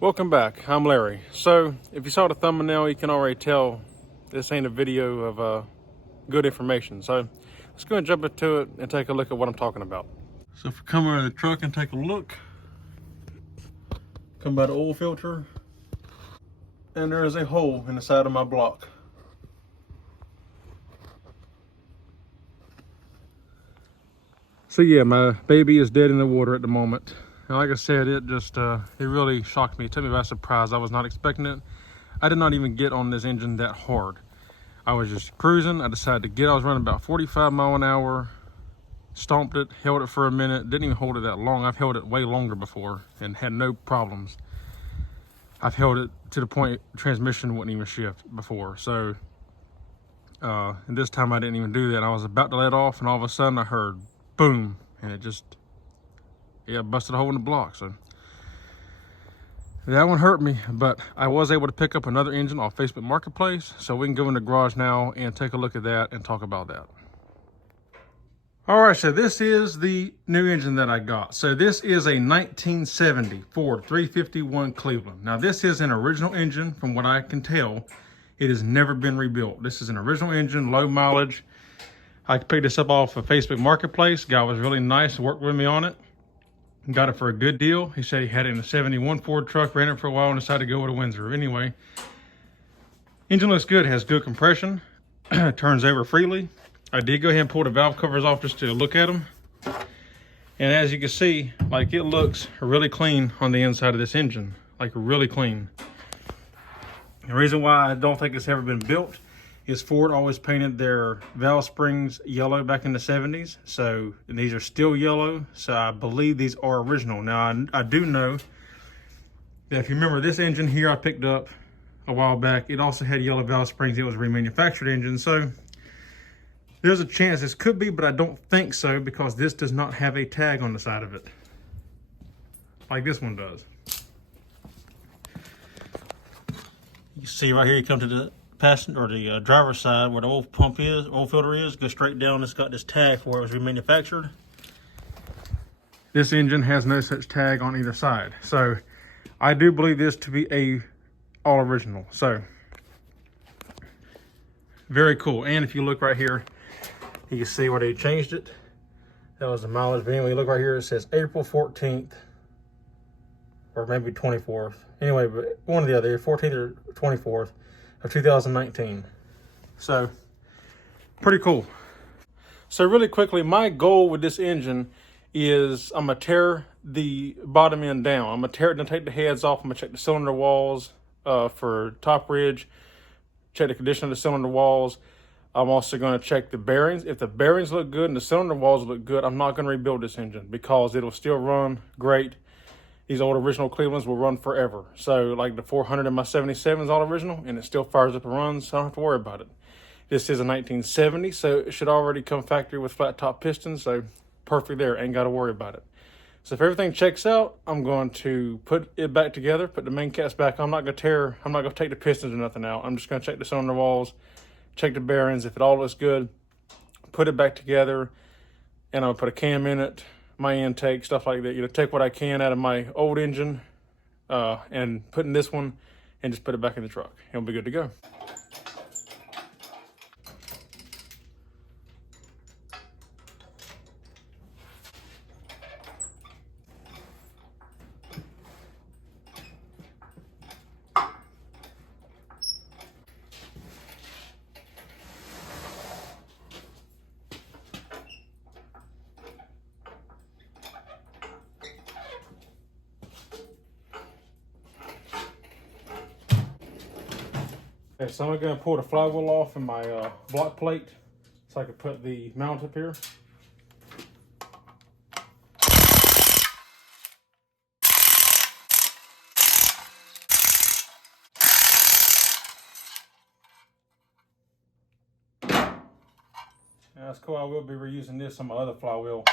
Welcome back, I'm Larry. So if you saw the thumbnail, you can already tell this ain't a video of good information. So let's go and jump into it and take a look at what I'm talking about. So if we come out of the truck and take a look, come by the oil filter, and there is a hole in the side of my block. So yeah, my baby is dead in the water at the moment. And like I said, it really shocked me. It took me by surprise. I was not expecting it. I did not even get on this engine that hard. I was just cruising. I decided to get, I was running about 45 miles an hour, stomped it, held it for a minute. Didn't even hold it that long. I've held it way longer before and had no problems. I've held it to the point transmission wouldn't even shift before. So, and this time I didn't even do that. I was about to let off and all of a sudden I heard boom, and it just, yeah, busted a hole in the block. So that one hurt me, but I was able to pick up another engine off Facebook Marketplace. So we can go in the garage now and take a look at that and talk about that. All right, so this is the new engine that I got. So this is a 1970 Ford 351 Cleveland. Now this is an original engine from what I can tell. It has never been rebuilt. This is an original engine, low mileage. I picked this up off of Facebook Marketplace. Guy was really nice, worked with me on it. Got it for a good deal. He said he had it in a 71 Ford truck, ran it for a while and decided to go with a Windsor. Anyway, engine looks good, has good compression, turns over freely. I did go ahead and pull the valve covers off just to look at them. And as you can see, like, it looks really clean on the inside of this engine, like really clean. The reason why I don't think it's ever been built is Ford always painted their valve springs yellow back in the 70s. So these are still yellow. So I believe these are original. Now I do know that if you remember this engine here I picked up a while back, it also had yellow valve springs. It was a remanufactured engine. So there's a chance this could be, but I don't think so because this does not have a tag on the side of it like this one does. You see right here, you come to the passenger or the driver's side where the oil pump is, oil filter is, go straight down. It's got this tag for it was remanufactured. This engine has no such tag on either side. So I do believe this to be a all original. So very cool. And if you look right here, you can see where they changed it. That was the mileage. But anyway, look right here, it says April 14th or maybe 24th. Anyway, but one or the other, 14th or 24th of 2019. So pretty cool. So really quickly, my goal with this engine is I'm gonna tear the bottom end down. I'm gonna tear it and take the heads off. I'm gonna check the cylinder walls for top ridge, check the condition of the cylinder walls. I'm also gonna check the bearings. If the bearings look good and the cylinder walls look good, I'm not gonna rebuild this engine because it'll still run great. These old original Clevelands will run forever. So like the 400 in my 77 is all original and it still fires up and runs, so I don't have to worry about it. This is a 1970, so it should already come factory with flat top pistons, so perfect there, ain't gotta worry about it. So if everything checks out, I'm going to put it back together, put the main caps back. I'm not gonna take the pistons or nothing out. I'm just gonna check the cylinder walls, check the bearings. If it all looks good, put it back together, and I'll put a cam in it, my intake, stuff like that. You know, take what I can out of my old engine and put in this one and just put it back in the truck. It'll be good to go. Okay, so I'm going to pull the flywheel off in my block plate so I can put the mount up here. That's cool. I will be reusing this on my other flywheel.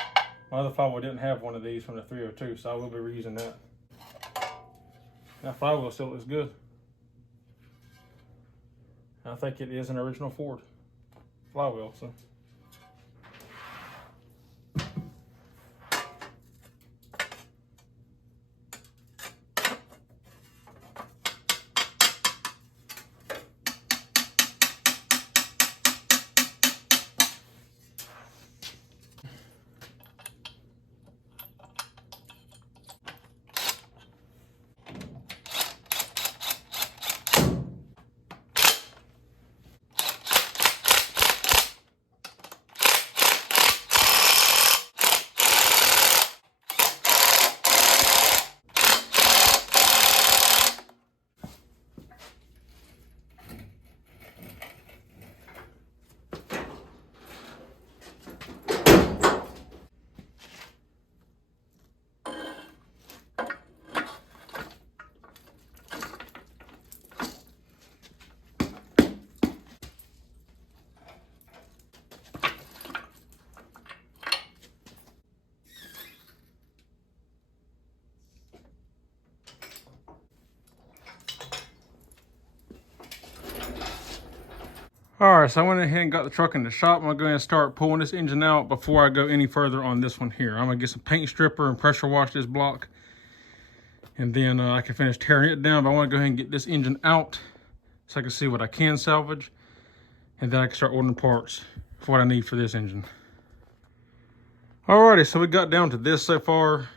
My other flywheel didn't have one of these from the 302, so I will be reusing that. That flywheel still looks good. I think it is an original Ford flywheel, so. All right, so I went ahead and got the truck in the shop. I'm gonna go ahead and start pulling this engine out before I go any further on this one here. I'm gonna get some paint stripper and pressure wash this block, and then I can finish tearing it down. But I wanna go ahead and get this engine out so I can see what I can salvage, and then I can start ordering parts for what I need for this engine. Alrighty, so we got down to this so far.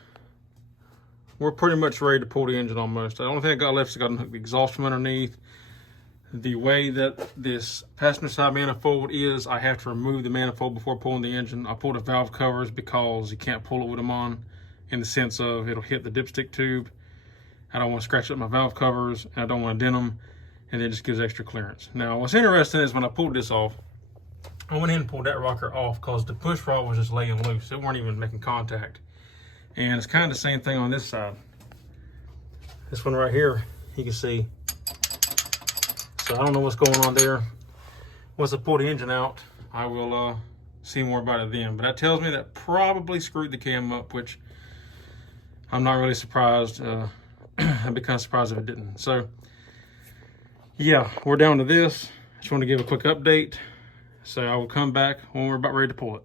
We're pretty much ready to pull the engine almost. The only thing I got left is I got to hook the exhaust from underneath. The way that this passenger side manifold is, I have to remove the manifold before pulling the engine. I pulled the valve covers because you can't pull it with them on, in the sense of it'll hit the dipstick tube. I don't want to scratch up my valve covers, and I don't want to dent them, and it just gives extra clearance. Now, what's interesting is when I pulled this off, I went in and pulled that rocker off because the push rod was just laying loose. It weren't even making contact. And it's kind of the same thing on this side. This one right here, you can see. So I don't know what's going on there. Once I pull the engine out, I will see more about it then. But that tells me that probably screwed the cam up, which I'm not really surprised. I'd be kind of surprised if it didn't. So yeah, we're down to this. Just want to give a quick update. So I will come back when we're about ready to pull it.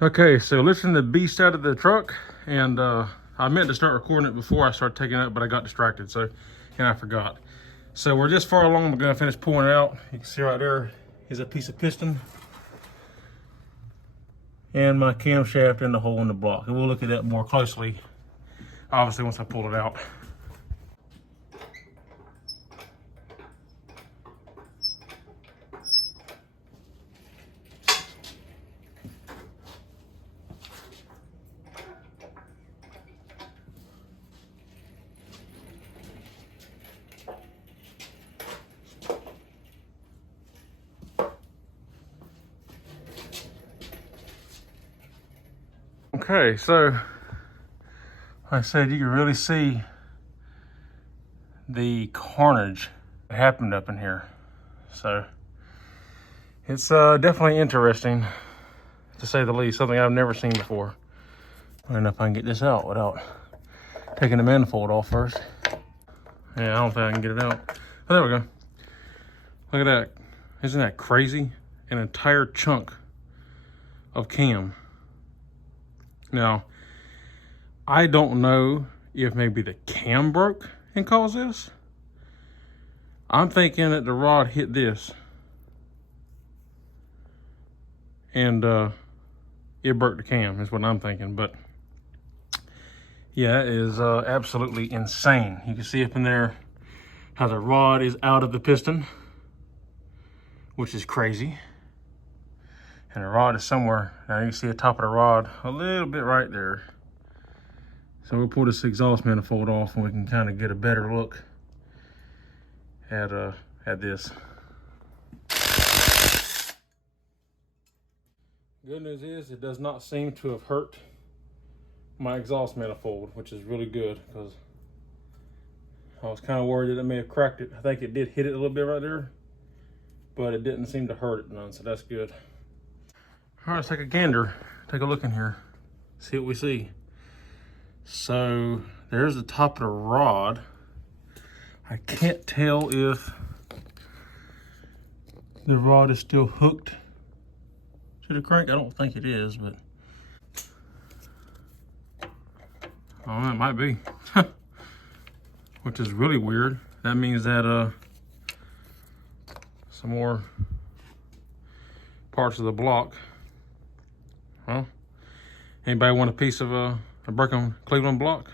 Okay, so lifting the beast out of the truck, and I meant to start recording it before I started taking it up, but I got distracted, and I forgot. So we're just far along. We're gonna finish pulling it out. You can see right there is a piece of piston and my camshaft and the hole in the block. And we'll look at that more closely, obviously, once I pull it out. Okay, so like I said, you can really see the carnage that happened up in here. So it's definitely interesting, to say the least, something I've never seen before. I don't know if I can get this out without taking the manifold off first. Yeah, I don't think I can get it out. Oh, there we go. Look at that. Isn't that crazy? An entire chunk of cam. Now, I don't know if maybe the cam broke and caused this. I'm thinking that the rod hit this, and it broke the cam, is what I'm thinking. But yeah, it is absolutely insane. You can see up in there how the rod is out of the piston, which is crazy. And the rod is somewhere. Now you can see the top of the rod a little bit right there. So we'll pull this exhaust manifold off and we can kind of get a better look at this. Good news is it does not seem to have hurt my exhaust manifold, which is really good, because I was kind of worried that it may have cracked it. I think it did hit it a little bit right there, but it didn't seem to hurt it none, so that's good. All right, let's take a gander, take a look in here, see what we see. So there's the top of the rod. I can't tell if the rod is still hooked to the crank. I don't think it is, but oh, it might be. Which is really weird. That means that some more parts of the block. Huh? Anybody want a piece of a broken Cleveland block?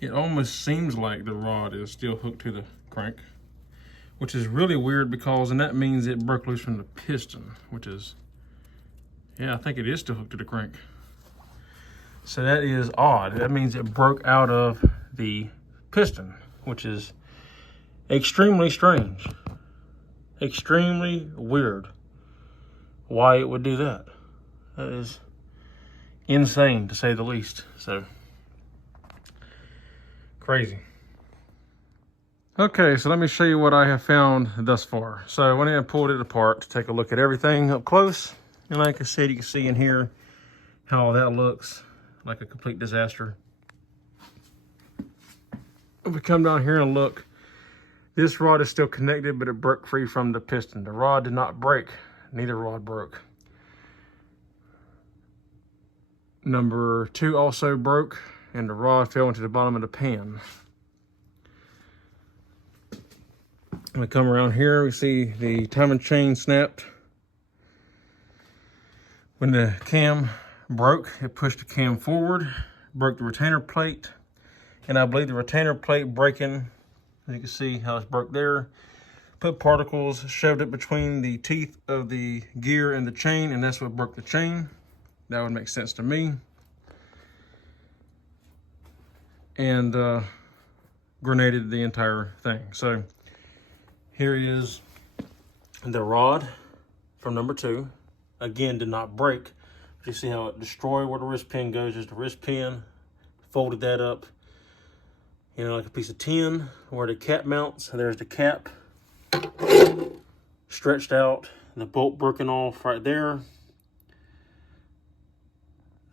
It almost seems like the rod is still hooked to the crank, which is really weird, because and that means it broke loose from the piston, which is, yeah, I think it is still hooked to the crank. So that is odd. That means it broke out of the piston, which is extremely strange, extremely weird. Why it would do that? That is insane, to say the least. So crazy. Okay, so let me show you what I have found thus far. So I went ahead and pulled it apart to take a look at everything up close. And like I said, you can see in here how that looks like a complete disaster. If we come down here and look This rod is still connected, but it broke free from the piston. The rod did not break. Neither rod broke. Number 2 also broke, and the rod fell into the bottom of the pan. I'm gonna come around here. We see the timing chain snapped. When the cam broke, it pushed the cam forward, broke the retainer plate, and I believe the retainer plate breaking, as you can see how it's broke there, put particles, shoved it between the teeth of the gear and the chain, and that's what broke the chain. That would make sense to me. And grenaded the entire thing. So here is the rod from number 2. Again, did not break. You see how it destroyed where the wrist pin goes. There's the wrist pin. Folded that up, you know, like a piece of tin where the cap mounts. There's the cap. Stretched out. The bolt broken off right there.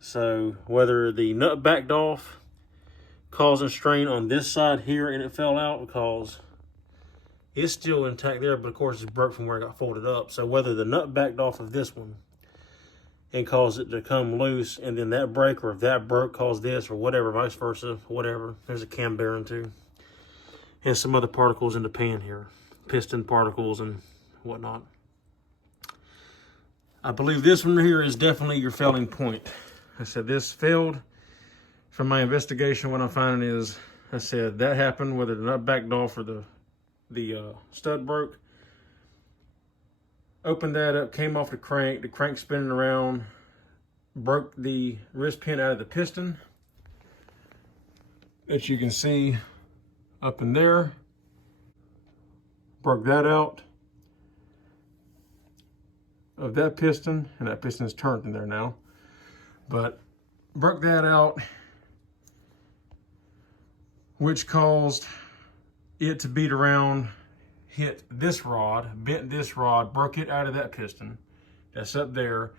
So whether the nut backed off, causing strain on this side here, and it fell out, because it's still intact there, but of course it's broke from where it got folded up. So whether the nut backed off of this one and caused it to come loose, and then that break, or if that broke caused this, or whatever, vice versa, whatever. There's a cam bearing too. And some other particles in the pan here. Piston particles and whatnot. I believe this one here is definitely your failing point. I said this failed. From my investigation, what I'm finding is, I said that happened, whether the nut backed off or the stud broke. Opened that up, came off the crank spinning around, broke the wrist pin out of the piston, that you can see up in there. Broke that out of that piston, and that piston is turned in there now. But broke that out, which caused it to beat around, hit this rod, bent this rod, broke it out of that piston. That's up there.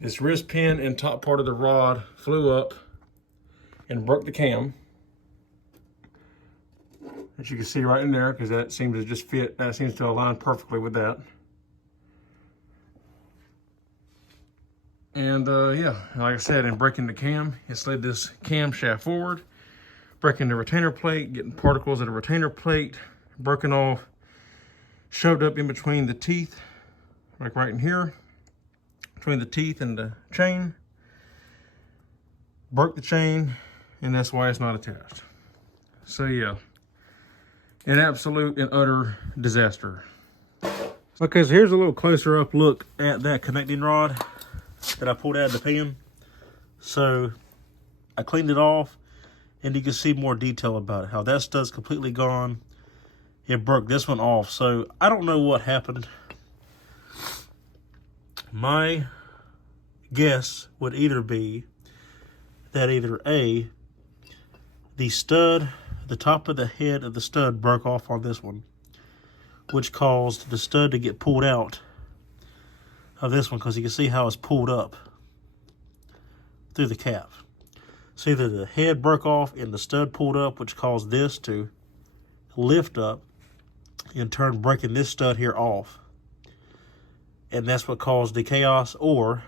This wrist pin and top part of the rod flew up and broke the cam. As you can see right in there, because that seems to just fit, that seems to align perfectly with that. And yeah, like I said, in breaking the cam, it slid this cam shaft forward, breaking the retainer plate, getting particles of the retainer plate, broken off, shoved up in between the teeth, like right in here, between the teeth and the chain, broke the chain, and that's why it's not attached. So yeah, an absolute and utter disaster. Okay, so here's a little closer up look at that connecting rod that I pulled out of the pan. So I cleaned it off, and you can see more detail about it, how that stud's completely gone. It broke this one off. So I don't know what happened. My guess would either be that either A, the stud, the top of the head of the stud broke off on this one, which caused the stud to get pulled out of this one, because you can see how it's pulled up through the cap. So either the head broke off and the stud pulled up, which caused this to lift up, in turn breaking this stud here off. And that's what caused the chaos. Or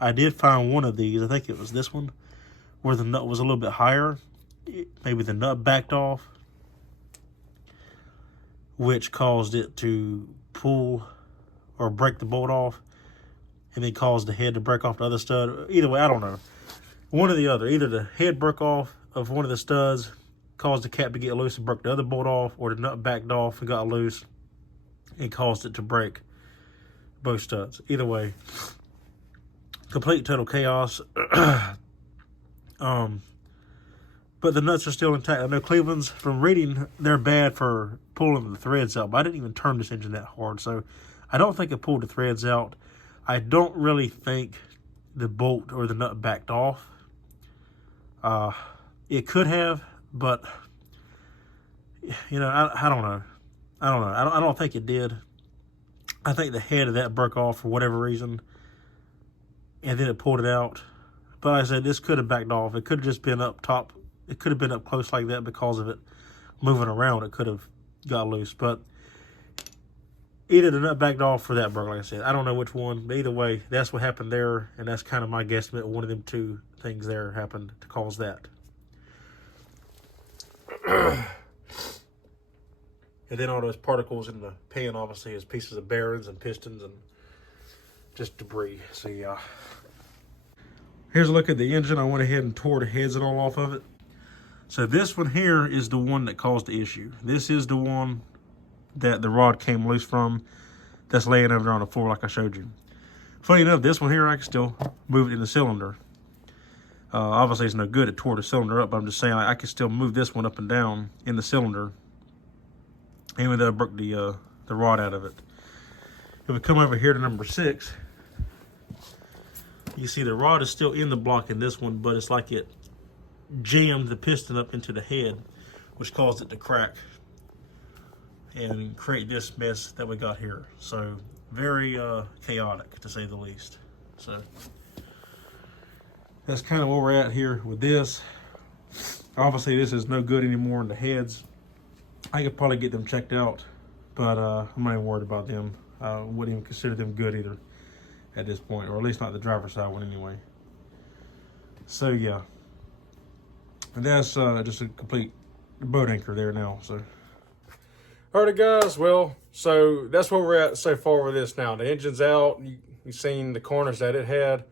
I did find one of these, I think it was this one, where the nut was a little bit higher. Maybe the nut backed off, which caused it to pull or break the bolt off, and then caused the head to break off the other stud. Either way, I don't know. One or the other. Either the head broke off of one of the studs, caused the cap to get loose and broke the other bolt off, or the nut backed off and got loose and caused it to break both studs. Either way, complete total chaos. But the nuts are still intact. I know Cleveland's, from reading, they're bad for pulling the threads out, but I didn't even turn this engine that hard, so I don't think it pulled the threads out. I don't really think the bolt or the nut backed off. It could have, but you know, I don't know. I don't think it did. I think the head of that broke off for whatever reason, and then it pulled it out. But like I said, this could have backed off. It could have just been up top. It could have been up close like that because of it moving around. It could have got loose. But either the nut backed off or that broke, like I said. I don't know which one. But either way, that's what happened there. And that's kind of my guesstimate. One of them two things there happened to cause that. And then all those particles in the pan, obviously, is pieces of bearings and pistons and just debris. So, yeah. Here's a look at the engine. I went ahead and tore the heads and all off of it. So this one here is the one that caused the issue. This is the one that the rod came loose from. That's laying over there on the floor like I showed you. Funny enough, this one here, I can still move it in the cylinder. Obviously, it's no good. It tore the cylinder up, but I'm just saying I can still move this one up and down in the cylinder. Even though I broke the rod out of it. If we come over here to number 6, you see the rod is still in the block in this one, but it's like it jammed the piston up into the head, which caused it to crack and create this mess that we got here. So very chaotic, to say the least. So that's kind of where we're at here with this. Obviously, this is no good anymore in the heads. I could probably get them checked out, but I'm not even worried about them. I wouldn't even consider them good either at this point, or at least not the driver's side one anyway. So yeah, and that's just a complete boat anchor there now. So, alrighty guys, well, so that's where we're at so far with this now. The engine's out. You've seen the corners that it had.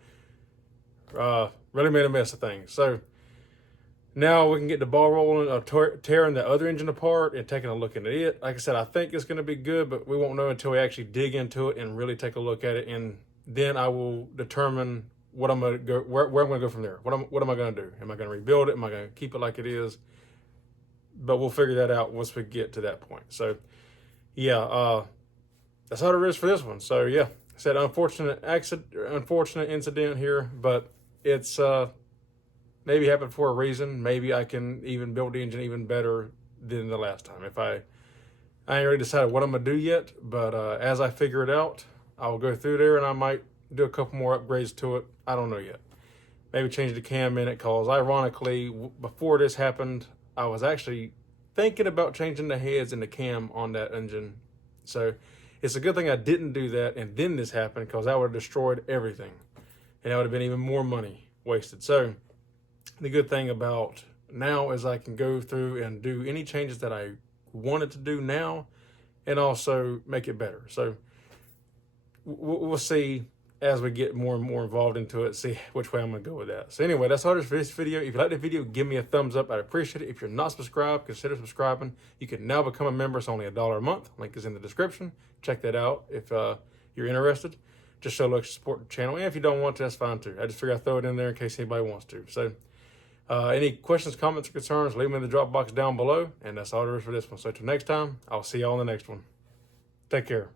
Really made a mess of things. So now we can get the ball rolling of tearing the other engine apart and taking a look at it. Like I said, I think it's going to be good, but we won't know until we actually dig into it and really take a look at it. And then I will determine what I'm going to go, where I'm going to go from there. What am I going to do? Am I going to rebuild it? Am I going to keep it like it is? But we'll figure that out once we get to that point. So yeah, that's all there is for this one. So yeah, I said unfortunate incident here, but it's maybe happened for a reason. Maybe I can even build the engine even better than the last time. If I ain't really decided what I'm gonna do yet, but as I figure it out, I'll go through there and I might do a couple more upgrades to it. I don't know yet. Maybe change the cam in it, cause ironically, before this happened, I was actually thinking about changing the heads and the cam on that engine. So it's a good thing I didn't do that and then this happened, because that would have destroyed everything. And that would have been even more money wasted. So the good thing about now is I can go through and do any changes that I wanted to do now and also make it better. So we'll see as we get more and more involved into it, see which way I'm going to go with that. So anyway, that's all there is for this video. If you like the video, give me a thumbs up. I'd appreciate it. If you're not subscribed, consider subscribing. You can now become a member. It's only $1 a month. Link is in the description. Check that out if you're interested. Just show extra support the channel. And if you don't want to, that's fine too. I just figured I'd throw it in there in case anybody wants to. So any questions, comments, or concerns, leave them in the drop box down below. And that's all there is for this one. So till next time, I'll see y'all in the next one. Take care.